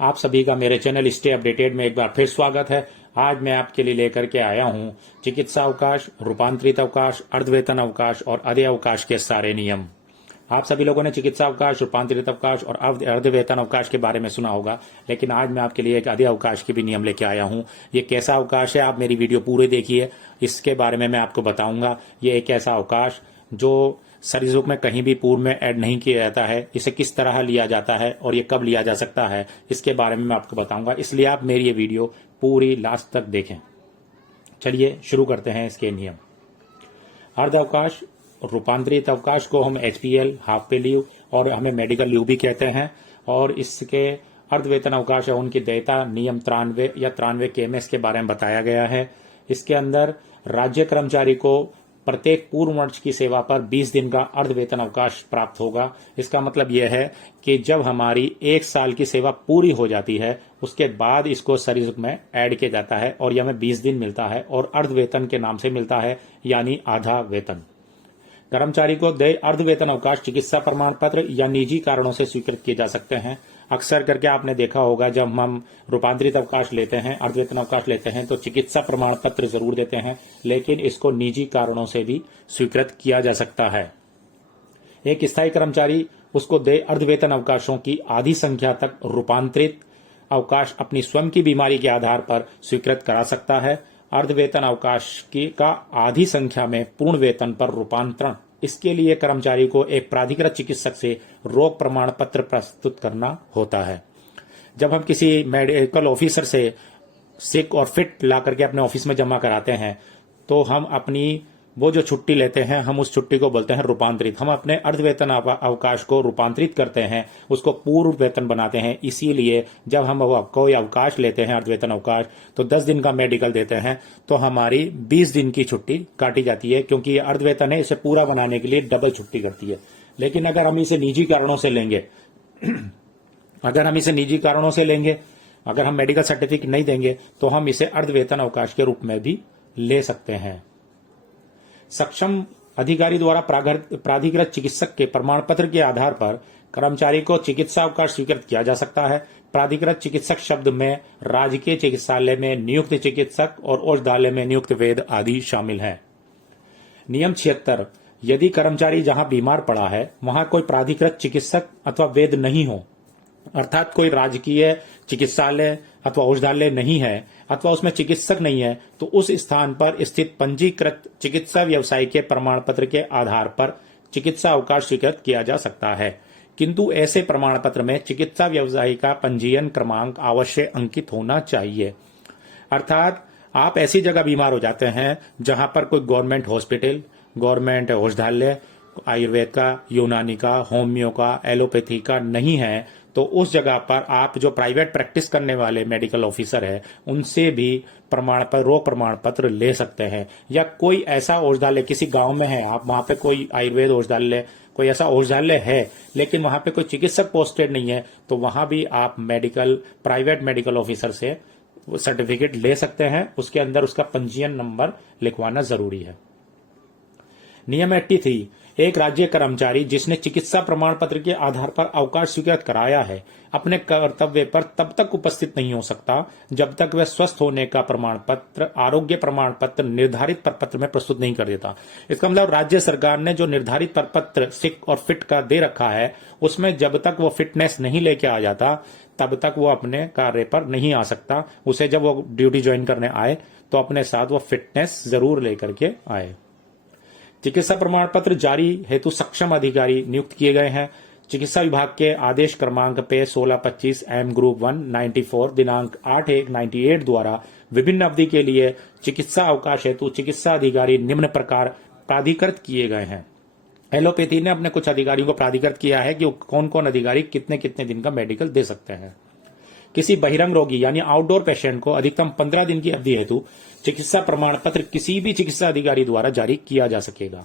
आप सभी का मेरे चैनल स्टे अपडेटेड में एक बार फिर स्वागत है। आज मैं आपके लिए लेकर के आया हूं चिकित्सा अवकाश, रूपांतरित अवकाश, अर्धवेतन अवकाश और अधि अवकाश के सारे नियम। आप सभी लोगों ने चिकित्सा अवकाश, रूपांतरित अवकाश और अर्धवेतन अवकाश के बारे में सुना होगा, लेकिन आज मैं आपके लिए एक अधि अवकाश के भी नियम लेके आया हूं। ये कैसा अवकाश है, आप मेरी वीडियो पूरे देखिए, इसके बारे में मैं आपको बताऊंगा। ये एक ऐसा अवकाश जो सरीसृप में कहीं भी पूर्व में ऐड नहीं किया जाता है, इसे किस तरह लिया जाता है और ये कब लिया जा सकता है, इसके बारे में मैं आपको बताऊंगा। इसलिए आप मेरी ये वीडियो पूरी लास्ट तक देखें। चलिए शुरू करते हैं इसके नियम। अर्ध अवकाश, रूपांतरित अवकाश को हम HPL, हाफ पे लीव और हमें मेडिकल लीव भी कहते हैं। और इसके अर्धवेतन अवकाश है उनकी देयता नियम 93 या 93 KMS के बारे में बताया गया है। इसके अंदर राज्य कर्मचारी को प्रत्येक पूर्व वर्ष की सेवा पर 20 दिन का अर्धवेतन अवकाश प्राप्त होगा। इसका मतलब यह है कि जब हमारी 1 साल की सेवा पूरी हो जाती है, उसके बाद इसको सरीसृप में ऐड किया जाता है और यह हमें 20 दिन मिलता है और अर्धवेतन के नाम से मिलता है, यानी आधा वेतन। कर्मचारी को देय अर्धवेतन अवकाश चिकित्सा प्रमाण पत्र या निजी कारणों से स्वीकृत किए जा सकते हैं। अक्सर करके आपने देखा होगा, जब हम रूपांतरित अवकाश लेते हैं, अर्धवेतन अवकाश लेते हैं, तो चिकित्सा प्रमाण पत्र जरूर देते हैं, लेकिन इसको निजी कारणों से भी स्वीकृत किया जा सकता है। एक स्थायी कर्मचारी उसको देय अर्धवेतन अवकाशों की आधी संख्या तक रूपांतरित अवकाश अपनी स्वयं की बीमारी के आधार पर स्वीकृत करा सकता है। अर्धवेतन अवकाश का आधी संख्या में पूर्ण वेतन पर रूपांतरण, इसके लिए कर्मचारी को एक प्राधिकृत चिकित्सक से रोग प्रमाण पत्र प्रस्तुत करना होता है। जब हम किसी मेडिकल ऑफिसर से सिक और फिट ला करके अपने ऑफिस में जमा कराते हैं, तो हम अपनी वो जो छुट्टी लेते हैं, हम उस छुट्टी को बोलते हैं रूपांतरित। हम अपने अर्धवेतन अवकाश को रूपांतरित करते हैं, उसको पूर्व वेतन बनाते हैं। इसीलिए जब हम कोई अवकाश लेते हैं, अर्धवेतन अवकाश, तो 10 दिन का मेडिकल देते हैं, तो हमारी 20 दिन की छुट्टी काटी जाती है, क्योंकि ये अर्धवेतन है, इसे पूरा बनाने के लिए डबल छुट्टी करती है। लेकिन अगर हम इसे निजी कारणों से लेंगे अगर हम मेडिकल सर्टिफिकेट नहीं देंगे, तो हम इसे अर्धवेतन अवकाश के रूप में भी ले सकते हैं। सक्षम अधिकारी द्वारा प्राधिकृत चिकित्सक के प्रमाण पत्र के आधार पर कर्मचारी को चिकित्सा अवकाश स्वीकृत किया जा सकता है। प्राधिकृत चिकित्सक शब्द में राजकीय चिकित्सालय में नियुक्त चिकित्सक और औषधालय में नियुक्त वैद्य आदि शामिल हैं। नियम 76, यदि कर्मचारी जहां बीमार पड़ा है वहां कोई प्राधिकृत चिकित्सक अथवा वैद्य नहीं हो, अर्थात कोई राजकीय चिकित्सालय अथवा औषधालय नहीं है अथवा उसमें चिकित्सक नहीं है, तो उस स्थान पर स्थित पंजीकृत चिकित्सा व्यवसायी के प्रमाण पत्र के आधार पर चिकित्सा अवकाश स्वीकृत किया जा सकता है। किंतु ऐसे प्रमाण पत्र में चिकित्सा व्यवसायी का पंजीयन क्रमांक अवश्य अंकित होना चाहिए। अर्थात आप ऐसी जगह बीमार हो जाते हैं जहां पर कोई गवर्नमेंट हॉस्पिटल, गवर्नमेंट औषधालय, आयुर्वेद का, यूनानी का, होम्यो का, एलोपैथी का नहीं है, तो उस जगह पर आप जो प्राइवेट प्रैक्टिस करने वाले मेडिकल ऑफिसर है, उनसे भी रोग प्रमाण पत्र ले सकते हैं। या कोई ऐसा औषधालय किसी गांव में है, आप वहां पे कोई आयुर्वेद औषधालय, कोई ऐसा औषधालय है, लेकिन वहां पे कोई चिकित्सक पोस्टेड नहीं है, तो वहां भी आप प्राइवेट मेडिकल ऑफिसर से सर्टिफिकेट ले सकते हैं। उसके अंदर उसका पंजीयन नंबर लिखवाना जरूरी है। नियम 83, एक राज्य कर्मचारी जिसने चिकित्सा प्रमाण पत्र के आधार पर अवकाश स्वीकृत कराया है, अपने कर्तव्य पर तब तक उपस्थित नहीं हो सकता जब तक वह स्वस्थ होने का प्रमाण पत्र, आरोग्य प्रमाण पत्र निर्धारित प्रपत्र में प्रस्तुत नहीं कर देता। इसका मतलब राज्य सरकार ने जो निर्धारित प्रपत्र सिक और फिट का दे रखा है, उसमें जब तक वो फिटनेस नहीं लेके आ जाता, तब तक वो अपने कार्य पर नहीं आ सकता। उसे जब वो ड्यूटी ज्वाइन करने आए, तो अपने साथ वो फिटनेस जरूर लेकर के आए। चिकित्सा प्रमाण पत्र जारी हेतु सक्षम अधिकारी नियुक्त किए गए हैं। चिकित्सा विभाग के आदेश क्रमांक पे 1625 M ग्रुप 194 दिनांक 8/1/98 द्वारा विभिन्न अवधि के लिए चिकित्सा अवकाश हेतु चिकित्सा अधिकारी निम्न प्रकार प्राधिकृत किए गए हैं। एलोपैथी ने अपने कुछ अधिकारियों को प्राधिकृत किया है कि कौन कौन अधिकारी कितने कितने दिन का मेडिकल दे सकते हैं। किसी बहिरंग रोगी यानी आउटडोर पेशेंट को अधिकतम 15 दिन की अवधि हेतु चिकित्सा प्रमाण पत्र किसी भी चिकित्सा अधिकारी द्वारा जारी किया जा सकेगा।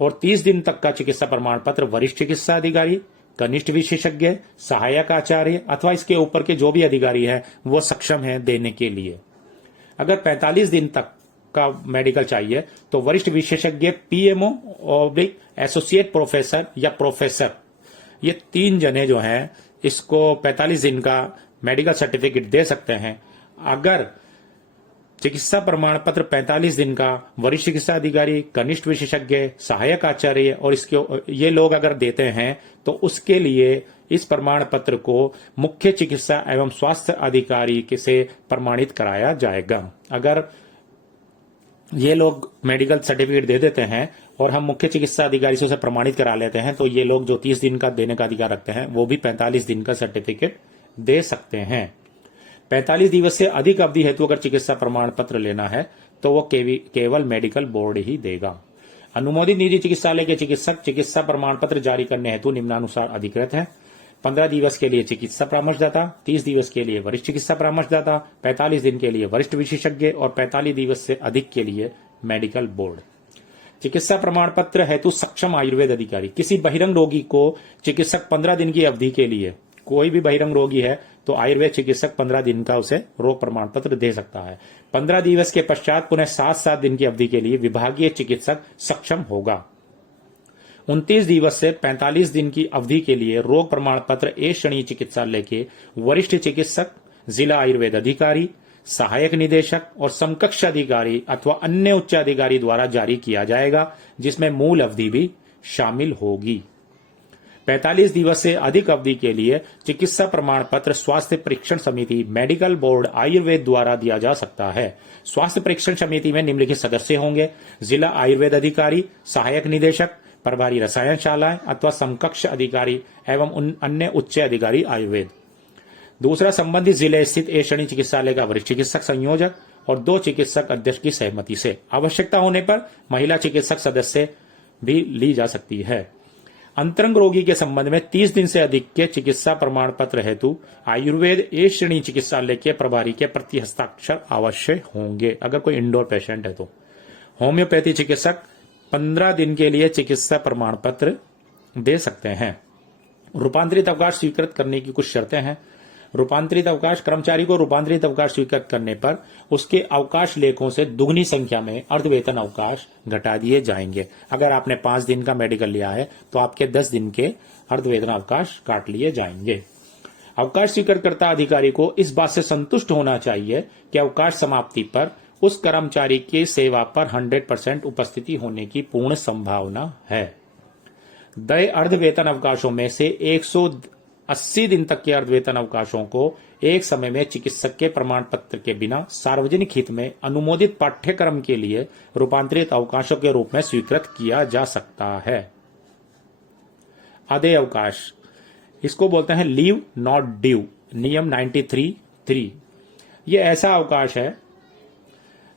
और 30 दिन तक का चिकित्सा प्रमाण पत्र वरिष्ठ चिकित्सा अधिकारी, कनिष्ठ विशेषज्ञ, सहायक आचार्य अथवा इसके ऊपर के जो भी अधिकारी है, वो सक्षम है देने के लिए। अगर 45 दिन तक का मेडिकल चाहिए, तो वरिष्ठ विशेषज्ञ PMO और एसोसिएट प्रोफेसर या प्रोफेसर, ये 3 जने जो हैं, इसको 45 दिन का मेडिकल सर्टिफिकेट दे सकते हैं अगर चिकित्सा प्रमाण पत्र 45 दिन का वरिष्ठ चिकित्सा अधिकारी, कनिष्ठ विशेषज्ञ, सहायक आचार्य और ये लोग अगर देते हैं तो उसके लिए इस प्रमाण पत्र को मुख्य चिकित्सा एवं स्वास्थ्य अधिकारी से प्रमाणित कराया जाएगा। अगर ये लोग मेडिकल सर्टिफिकेट दे देते हैं और हम मुख्य चिकित्सा अधिकारी से उसे प्रमाणित करा लेते हैं तो ये लोग जो 30 दिन का देने का अधिकार रखते हैं वो भी 45 दिन का सर्टिफिकेट दे सकते हैं। 45 दिवस से अधिक अवधि हेतु अगर चिकित्सा प्रमाण पत्र लेना है तो वो केवल मेडिकल बोर्ड ही देगा। अनुमोदित निजी चिकित्सालय के चिकित्सक चिकित्सा प्रमाण पत्र जारी करने हेतु निम्नानुसार अधिकृत है। 15 दिवस के लिए चिकित्सा परामर्शदाता, 30 दिवस के लिए वरिष्ठ चिकित्सा परामर्शदाता, 45 दिन के लिए वरिष्ठ विशेषज्ञ और 45 दिवस से अधिक के लिए मेडिकल बोर्ड। चिकित्सा प्रमाण पत्र हेतु सक्षम आयुर्वेद अधिकारी। किसी बहिरंग रोगी को चिकित्सक 15 दिन की अवधि के लिए, कोई भी बहिरंग रोगी है तो आयुर्वेद चिकित्सक 15 दिन का उसे रोग प्रमाण पत्र दे सकता है। 15 दिवस के पश्चात पुनः 7 दिन की अवधि के लिए विभागीय चिकित्सक सक्षम होगा। 29 दिवस से 45 दिन की अवधि के लिए रोग प्रमाण पत्र ए श्रेणी चिकित्सालय के वरिष्ठ चिकित्सक, जिला आयुर्वेद अधिकारी, सहायक निदेशक और समकक्ष अधिकारी अथवा अन्य उच्च अधिकारी द्वारा जारी किया जाएगा, जिसमें मूल अवधि भी शामिल होगी। 45 दिवस से अधिक अवधि के लिए चिकित्सा प्रमाण पत्र स्वास्थ्य परीक्षण समिति मेडिकल बोर्ड आयुर्वेद द्वारा दिया जा सकता है। स्वास्थ्य परीक्षण समिति में निम्नलिखित सदस्य होंगे: जिला आयुर्वेद अधिकारी, सहायक निदेशक, प्रभारी रसायनशालाएं अथवा समकक्ष अधिकारी एवं अन्य उच्च अधिकारी आयुर्वेद। दूसरा, संबंधित जिले स्थित ए श्रेणी चिकित्सालय का वरिष्ठ चिकित्सक संयोजक और 2 चिकित्सक अध्यक्ष की सहमति से। आवश्यकता होने पर महिला चिकित्सक सदस्य भी ली जा सकती है। अंतरंग रोगी के संबंध में 30 दिन से अधिक के चिकित्सा प्रमाण पत्र हेतु आयुर्वेद ए श्रेणी चिकित्सालय के प्रभारी के प्रति हस्ताक्षर अवश्य होंगे, अगर कोई इंडोर पेशेंट है तो। होम्योपैथी चिकित्सक 15 दिन के लिए चिकित्सा प्रमाण पत्र दे सकते हैं। रूपांतरित अवकाश स्वीकृत करने की कुछ शर्तें हैं। रूपांतरित अवकाश, कर्मचारी को रूपांतरित अवकाश स्वीकृत करने पर उसके अवकाश लेखों से दुगनी संख्या में अर्धवेतन अवकाश घटा दिए जाएंगे। अगर आपने 5 दिन का मेडिकल लिया है तो आपके 10 दिन के अर्धवेतन अवकाश काट लिए जाएंगे। अवकाश स्वीकृतकर्ता अधिकारी को इस बात से संतुष्ट होना चाहिए कि अवकाश समाप्ति पर उस कर्मचारी की सेवा पर 100% उपस्थिति होने की पूर्ण संभावना है। देय अर्धवेतन अवकाशों में से 180 दिन तक के अर्धवेतन अवकाशों को एक समय में चिकित्सक के प्रमाण पत्र के बिना सार्वजनिक हित में अनुमोदित पाठ्यक्रम के लिए रूपांतरित अवकाशों के रूप में स्वीकृत किया जा सकता है। अदेय अवकाश, इसको बोलते हैं लीव नॉट ड्यू, नियम 93(3). यह ऐसा अवकाश है,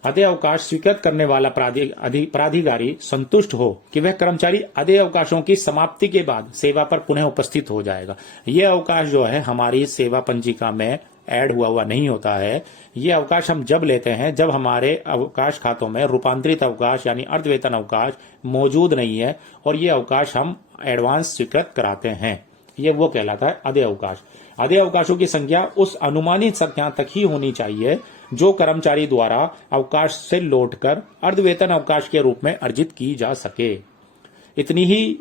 अदेय अवकाश स्वीकृत करने वाला प्राधिकारी संतुष्ट हो कि वह कर्मचारी अदेय अवकाशों की समाप्ति के बाद सेवा पर पुनः उपस्थित हो जाएगा। यह अवकाश जो है हमारी सेवा पंजिका में ऐड हुआ नहीं होता है। यह अवकाश हम जब लेते हैं जब हमारे अवकाश खातों में रूपांतरित अवकाश यानी अर्धवेतन अवकाश मौजूद नहीं है और ये अवकाश हम एडवांस स्वीकृत कराते हैं। ये वो कहलाता है अदेय अवकाश। अदेय अवकाशों की संख्या उस अनुमानित संख्या तक ही होनी चाहिए जो कर्मचारी द्वारा अवकाश से लौटकर अर्धवेतन अवकाश के रूप में अर्जित की जा सके। इतनी ही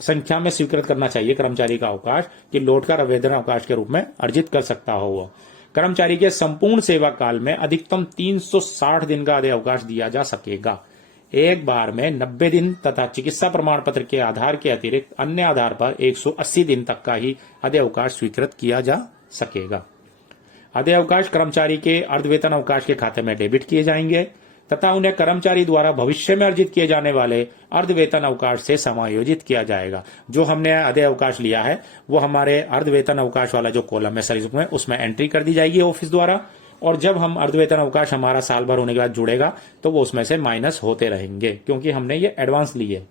संख्या में स्वीकृत करना चाहिए कर्मचारी का अवकाश कि लौटकर अर्धवेतन अवकाश के रूप में अर्जित कर सकता हो। वह कर्मचारी के संपूर्ण सेवा काल में अधिकतम 360 दिन का अदेय अवकाश दिया जा सकेगा। एक बार में 90 दिन तथा चिकित्सा प्रमाण पत्र के आधार के अतिरिक्त अन्य आधार पर 180 दिन तक का ही अदेय अवकाश स्वीकृत किया जा सकेगा। अदेय अवकाश कर्मचारी के अर्धवेतन अवकाश के खाते में डेबिट किए जाएंगे तथा उन्हें कर्मचारी द्वारा भविष्य में अर्जित किए जाने वाले अर्धवेतन अवकाश से समायोजित किया जाएगा। जो हमने अदेय अवकाश लिया है वो हमारे अर्धवेतन अवकाश वाला जो कॉलम है सर्विस में उसमें एंट्री कर दी जाएगी ऑफिस द्वारा, और जब हम अर्धवेतन अवकाश हमारा साल भर होने के बाद जुड़ेगा तो वो उसमें से माइनस होते रहेंगे क्योंकि हमने ये एडवांस ली है।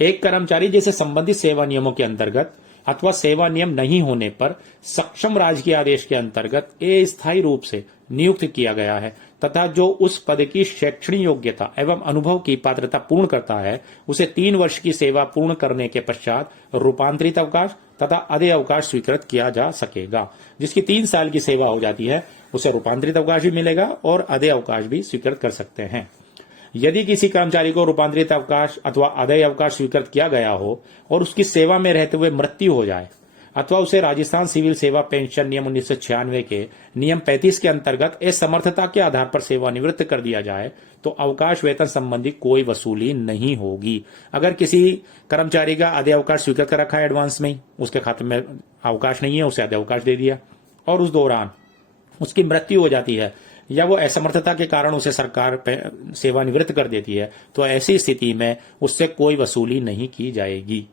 एक कर्मचारी जैसे संबंधित सेवा नियमों के अंतर्गत अथवा सेवा नियम नहीं होने पर सक्षम राजकीय आदेश के अंतर्गत अस्थायी रूप से नियुक्त किया गया है तथा जो उस पद की शैक्षणिक योग्यता एवं अनुभव की पात्रता पूर्ण करता है उसे 3 वर्ष की सेवा पूर्ण करने के पश्चात रूपांतरित अवकाश तथा अदेय अवकाश स्वीकृत किया जा सकेगा। जिसकी 3 साल की सेवा हो जाती है उसे रूपांतरित अवकाश भी मिलेगा और अदेय अवकाश भी स्वीकृत कर सकते हैं। यदि किसी कर्मचारी को रूपांतरित अवकाश अथवा अदेय अवकाश स्वीकृत किया गया हो और उसकी सेवा में रहते हुए मृत्यु हो जाए अथवा उसे राजस्थान सिविल सेवा पेंशन नियम 1996 के नियम 35 के अंतर्गत असमर्थता के आधार पर सेवानिवृत्त कर दिया जाए तो अवकाश वेतन संबंधी कोई वसूली नहीं होगी। अगर किसी कर्मचारी का आधे अवकाश स्वीकृत कर रखा है एडवांस में ही, उसके खाते में अवकाश नहीं है, उसे आधे अवकाश दे दिया और उस दौरान उसकी मृत्यु हो जाती है या वो असमर्थता के कारण उसे सरकार सेवानिवृत्त कर देती है, तो ऐसी स्थिति में उससे कोई वसूली नहीं की जाएगी।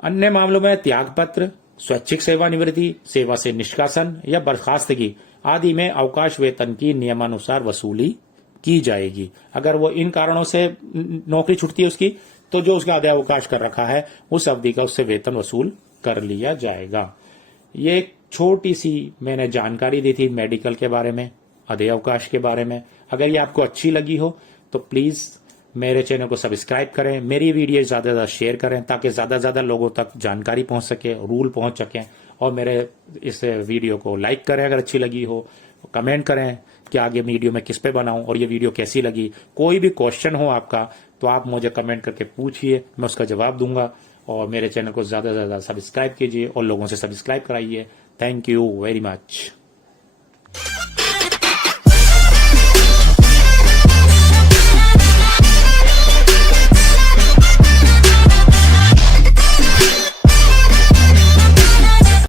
अन्य मामलों में त्यागपत्र, स्वैच्छिक सेवानिवृत्ति, सेवा से निष्कासन या बर्खास्तगी आदि में अवकाश वेतन की नियमानुसार वसूली की जाएगी। अगर वो इन कारणों से नौकरी छूटती है उसकी, तो जो उसका आधा अवकाश कर रखा है उस अवधि का उससे वेतन वसूल कर लिया जाएगा। ये एक छोटी सी मैंने जानकारी दी थी मेडिकल के बारे में, आधे अवकाश के बारे में। अगर ये आपको अच्छी लगी हो तो प्लीज मेरे चैनल को सब्सक्राइब करें, मेरी वीडियो ज्यादा से ज्यादा शेयर करें ताकि ज्यादा से ज्यादा लोगों तक जानकारी पहुंच सके, रूल पहुंच सके। और मेरे इस वीडियो को लाइक करें अगर अच्छी लगी हो, कमेंट करें कि आगे वीडियो में किस पे बनाऊं और ये वीडियो कैसी लगी। कोई भी क्वेश्चन हो आपका तो आप मुझे कमेंट करके पूछिए, मैं उसका जवाब दूंगा। और मेरे चैनल को ज्यादा से ज्यादा सब्सक्राइब कीजिए और लोगों से सब्सक्राइब कराइए। Thank you very much.